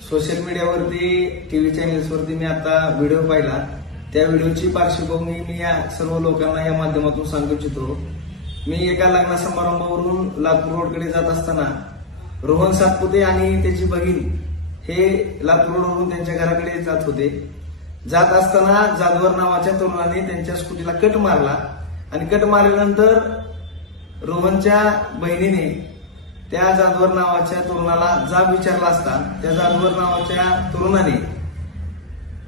Social मीडियावरती TV चॅनेल्सवरती मी आता video पाहिला. त्या व्हिडिओची पार्श्वभूमी मी या सर्व लोकांना या माध्यमातून सांगू इच्छितो. मी एका लग्न समारंभावरून लातूर रोडकडे जात असताना रोहन सातपुते आणि त्याची बहीण हे लातूर रोडवरून त्यांच्या घराकडे जात होते. जात असताना जाधवर नावाच्या तरुणाने त्यांच्या स्कूटीला कट मारला आणि कट मारल्यानंतर रोहनच्या बहिणीने त्या जाधवर नावाच्या तरुणाला जाब विचारला असता त्या जाधवर नावाच्या तरुणाने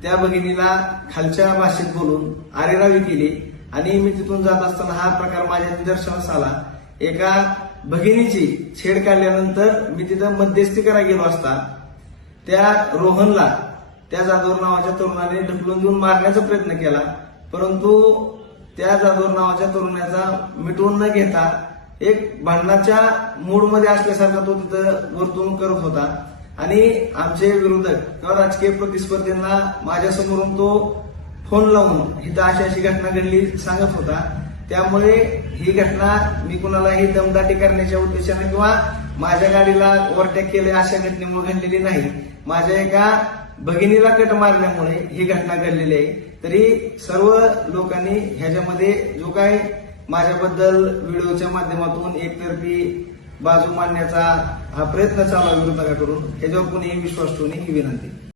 त्या भगिनीला खालच्या भाषेत बोलून आरेरावी केली आणि मी तिथून जात असताना हा प्रकार माझ्या निदर्शनास आला. एका भगिनीची छेड काढल्यानंतर मी तिथं मध्यस्थी करायला गेलो असता त्या रोहनला त्या जाधवर नावाच्या तरुणाने ढकलून देऊन मारण्याचा प्रयत्न केला, परंतु त्या जाधवर नावाच्या तरुणाचा मिटवून न घेता एक भांडणाच्या मूडमध्ये असल्यासारखा तो तिथं वर्तवणूक करत होता आणि आमचे विरोधक किंवा राजकीय प्रतिस्पर्धींना माझ्यासमोरून तो फोन लावून इथं अशी घटना घडली सांगत होता. त्यामुळे ही घटना मी कुणालाही दमदाटी करण्याच्या उद्देशाने किंवा माझ्या गाडीला ओव्हरटेक केले अशा घटनेमुळे घडलेली नाही. माझ्या एका भगिनीला कट मारल्यामुळे ही घटना घडलेली आहे. तरी सर्व लोकांनी ह्याच्यामध्ये जो काय माझ्याबद्दल व्हिडिओच्या माध्यमातून एकतर्फी बाजू मांडण्याचा हा प्रयत्न चालू आहे विरोधकाकडून, ह्याच्यावर कोणीही विश्वास ठेवणे ही विनंती.